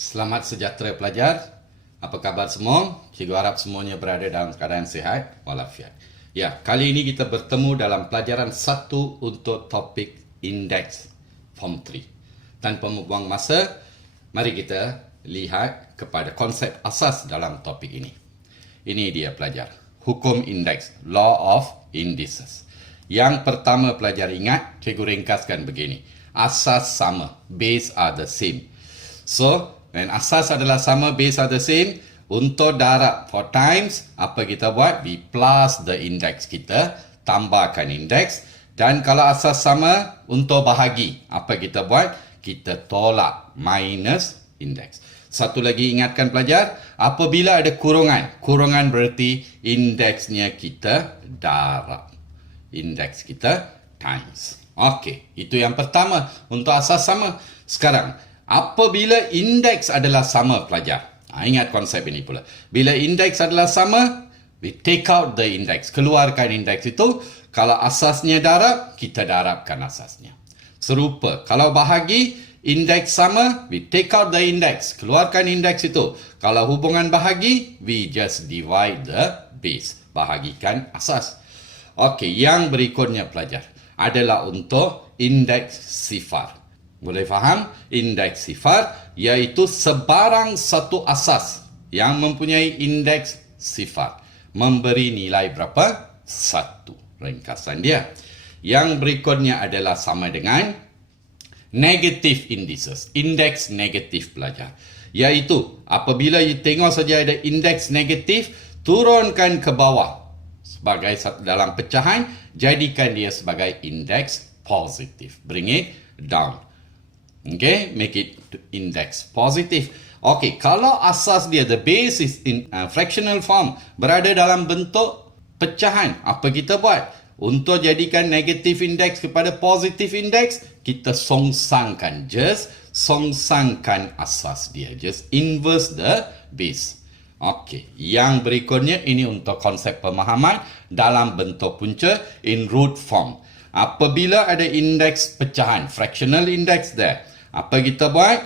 Selamat sejahtera pelajar. Apa khabar semua? Cikgu harap semuanya berada dalam keadaan sihat walafiat. Ya, kali ini kita bertemu dalam pelajaran 1 untuk topik indeks Form 3. Tanpa membuang masa, mari kita lihat kepada konsep asas dalam topik ini. Ini dia pelajar. Hukum indeks, Law of Indices. Yang pertama pelajar ingat, cikgu ringkaskan begini. Asas sama, base are the same. So, when asas adalah sama, base are the same, untuk darab for times, apa kita buat? We plus the index kita, tambahkan indeks. Dan kalau asas sama, untuk bahagi, apa kita buat? Kita tolak, minus indeks. Satu lagi ingatkan pelajar, apabila ada kurungan, kurungan berarti indeksnya kita darab. Indeks kita times. Okey, itu yang pertama untuk asas sama. Sekarang, apabila indeks adalah sama pelajar. Ingat konsep ini pula. Bila indeks adalah sama, we take out the index. Keluarkan indeks itu. Kalau asasnya darab, kita darabkan asasnya. Serupa, kalau bahagi, indeks sama, we take out the index. Keluarkan indeks itu. Kalau hubungan bahagi, we just divide the base. Bahagikan asas. Okey, yang berikutnya pelajar adalah untuk indeks sifar. Boleh faham? Indeks sifar iaitu sebarang satu asas yang mempunyai indeks sifar. Memberi nilai berapa? 1. Ringkasan dia. Yang berikutnya adalah sama dengan negative indices. Indeks negatif pelajar. Iaitu apabila you tengok saja ada indeks negatif, turunkan ke bawah. Sebagai dalam pecahan, jadikan dia sebagai indeks positif. Bring it down. Okay, make it to index positive. Okay, kalau asas dia, the base is in fractional form, berada dalam bentuk pecahan, apa kita buat? Untuk jadikan negative index kepada positive index, kita songsangkan, just songsangkan asas dia, just inverse the base. Okay, yang berikutnya ini untuk konsep pemahaman dalam bentuk punca in root form. Apabila ada indeks pecahan, fractional index there, apa kita buat?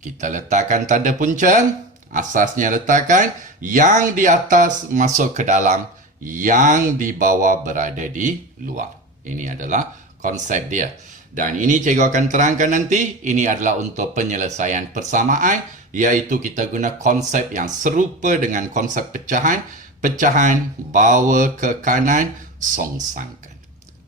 Kita letakkan tanda punca, asasnya letakkan, yang di atas masuk ke dalam, yang di bawah berada di luar. Ini adalah konsep dia. Dan ini cikgu akan terangkan nanti, ini adalah untuk penyelesaian persamaan, iaitu kita guna konsep yang serupa dengan konsep pecahan. Pecahan, bawa ke kanan, songsangkan.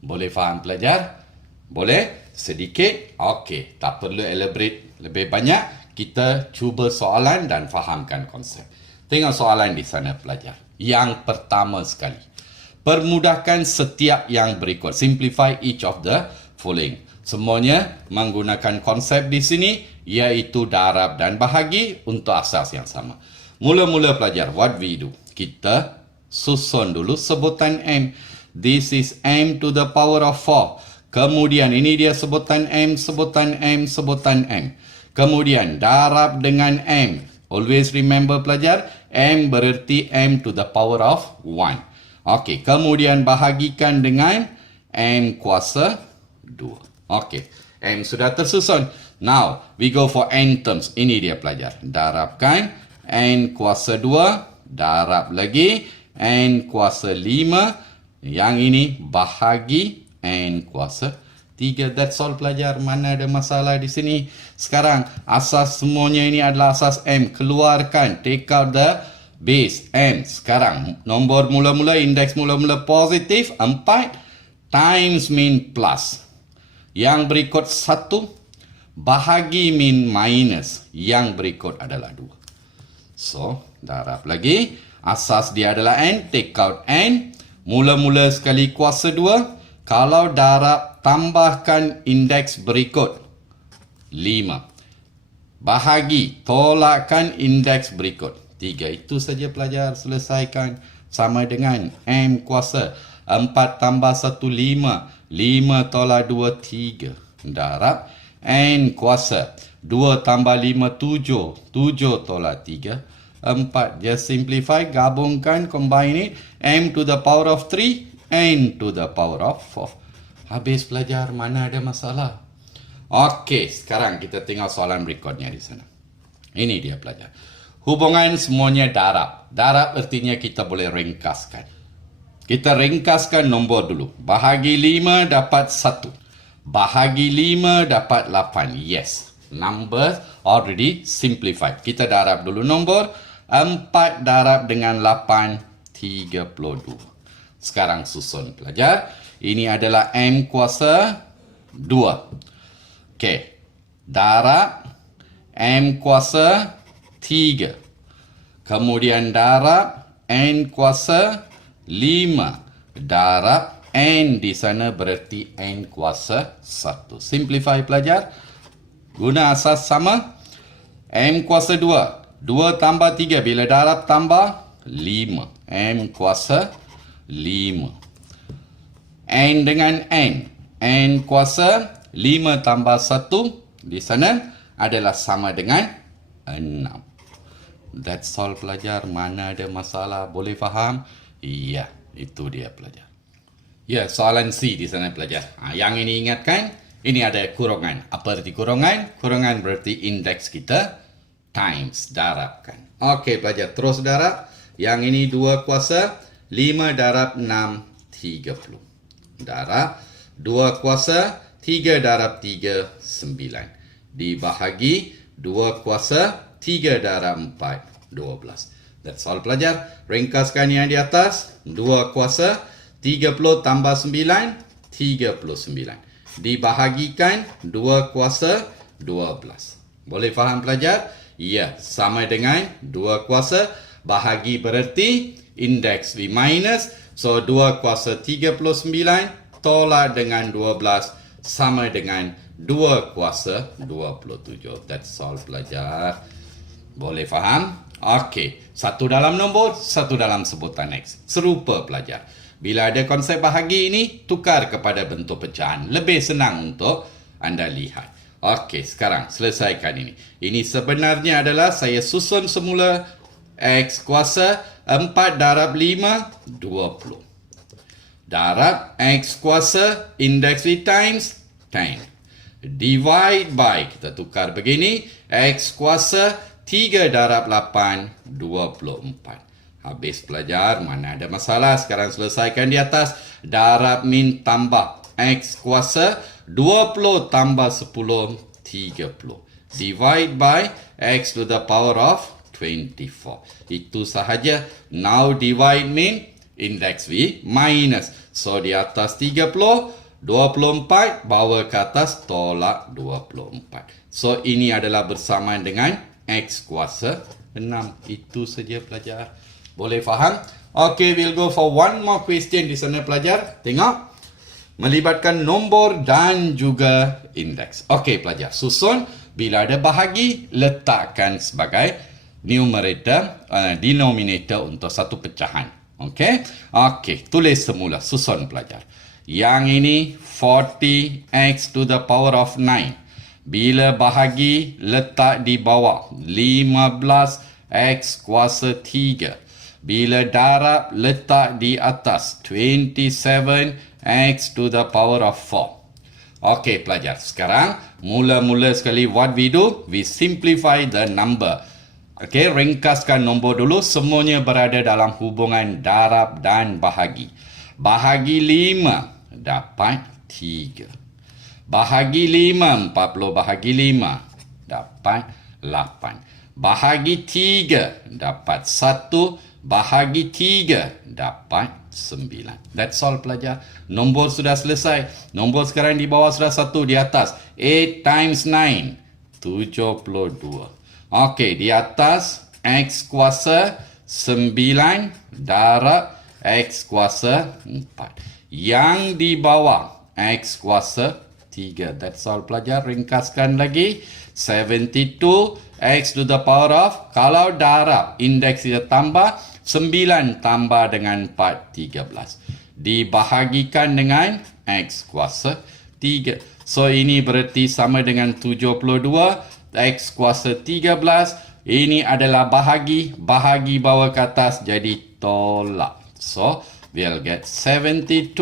Boleh faham pelajar? Boleh? Sedikit? Okey, tak perlu elaborate lebih banyak. Kita cuba soalan dan fahamkan konsep. Tengok soalan di sana pelajar. Yang pertama sekali. Permudahkan setiap yang berikut. Simplify each of the following. Semuanya menggunakan konsep di sini, iaitu darab dan bahagi untuk asas yang sama. Mula-mula pelajar, what we do? Kita susun dulu sebutan M. This is M to the power of 4. Kemudian ini dia sebutan M, sebutan M, sebutan M. Kemudian darab dengan M. Always remember pelajar, M bererti M to the power of 1. Okey, kemudian bahagikan dengan M kuasa 2. Okey, M sudah tersusun. Now, we go for N terms. Ini dia pelajar. Darabkan N kuasa 2. Darab lagi N kuasa 5. Yang ini bahagi N kuasa 3. That's all pelajar. Mana ada masalah di sini? Sekarang, asas semuanya ini adalah asas M. Keluarkan. Take out the base M. Sekarang, nombor mula-mula, indeks mula-mula positif 4 times min plus. Yang berikut 1 bahagi min minus. Yang berikut adalah 2. So, darab lagi. Asas dia adalah N. Take out N. Mula-mula sekali kuasa 2. Kalau darab, tambahkan indeks berikut. 5. Bahagi, tolakkan indeks berikut. 3. Itu saja pelajar, selesaikan. Sama dengan M kuasa. 4 tambah 1, 5. 5 tolak 2, 3. Darab, N kuasa. 2 tambah 5, 7. 7 tolak 3, 4. Just simplify, gabungkan, combine it. M to the power of 3. N to the power of 4. Habis pelajar, mana ada masalah? Okey, sekarang kita tengok soalan berikutnya di sana. Ini dia pelajar. Hubungan semuanya darab. Darab artinya kita boleh ringkaskan. Kita ringkaskan nombor dulu. Bahagi 5 dapat 1. Bahagi 5 dapat 8. Yes. Numbers already simplified. Kita darab dulu nombor. 4 darab dengan 8, 32. Sekarang susun pelajar. Ini adalah M kuasa 2. Okey. Darab M kuasa 3. Kemudian darab N kuasa 5. Darab N di sana berarti N kuasa 1. Simplify pelajar. Guna asas sama. M kuasa 2. 2 tambah 3. Bila darab tambah 5. M kuasa 5. N dengan N. N kuasa 5 tambah 1. Di sana adalah sama dengan 6. That's all pelajar. Mana ada masalah? Boleh faham? Iya, itu dia pelajar. Ya, soalan C di sana pelajar. Yang ini ingatkan, ini ada kurungan. Apa arti kurungan? Kurungan berarti indeks kita times, darabkan. Okey pelajar, terus darab. Yang ini 2 kuasa, 5 darab 6, 30. Darab 2 kuasa, 3 darab 3, 9. Dibahagi 2 kuasa, 3 darab 4, 12. That's all pelajar. Ringkaskan yang di atas. 2 kuasa, 30 tambah 9, 39. Dibahagikan 2 kuasa, 12. Boleh faham pelajar? Ya, sama dengan 2 kuasa. Bahagi berarti indeks V minus. So 2 kuasa 39 tolak dengan 12 sama dengan 2 kuasa 27. That's all pelajar. Boleh faham? Okey. Satu dalam nombor, satu dalam sebutan X. Serupa pelajar. Bila ada konsep bahagi ini, tukar kepada bentuk pecahan. Lebih senang untuk anda lihat. Okey, sekarang selesaikan ini. Ini sebenarnya adalah saya susun semula X kuasa 4 darab 5, 20. Darab X kuasa indeks V times 10. Divide by, kita tukar begini, X kuasa 3 darab 8, 24. Habis pelajar, mana ada masalah. Sekarang selesaikan di atas. Darab min tambah X kuasa 20 tambah 10, 30. Divide by X to the power of 24. Itu sahaja. Now divide min indeks V minus. So di atas 30, 24, bawa ke atas, tolak 24. So ini adalah bersamaan dengan X kuasa 6. Itu saja pelajar. Boleh faham? Okay, we'll go for one more question di sana pelajar. Tengok. Melibatkan nombor dan juga indeks. Okay pelajar, susun. Bila ada bahagi, letakkan sebagai numerator, denominator untuk satu pecahan. Okay? Okay, tulis semula. Susun pelajar. Yang ini 40x to the power of 9. Bila bahagi, letak di bawah 15x kuasa 3. Bila darab, letak di atas 27x to the power of 4. Okey pelajar, sekarang mula-mula sekali what we do, we simplify the number. Okey, ringkaskan nombor dulu. Semuanya berada dalam hubungan darab dan bahagi. Bahagi 5 dapat 3. Bahagi 5, 40 bahagi 5 dapat 8. Bahagi 3 dapat 1. Bahagi 3 dapat 9. That's all pelajar. Nombor sudah selesai. Nombor sekarang di bawah sudah 1, di atas 8 times 9, 72. Okey, di atas X kuasa 9 darab X kuasa 4. Yang di bawah X kuasa 3. That's all pelajar. Ringkaskan lagi. 72 X to the power of, kalau darab indeks kita tambah 9 tambah dengan 4, 13. Dibahagikan dengan X kuasa 3. So ini berarti sama dengan 72 X kuasa 13. Ini adalah bahagi. Bahagi bawa ke atas jadi tolak. So we'll get 72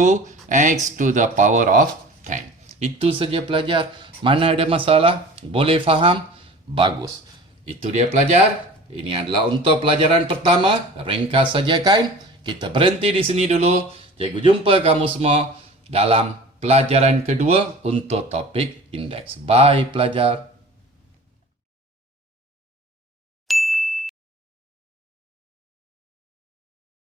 X to the power of 10. Itu saja pelajar. Mana ada masalah? Boleh faham? Bagus. Itu dia pelajar. Ini adalah untuk pelajaran pertama. Ringkas saja kan. Kita berhenti di sini dulu. Cikgu jumpa kamu semua dalam pelajaran kedua untuk topik indeks. Bye pelajar.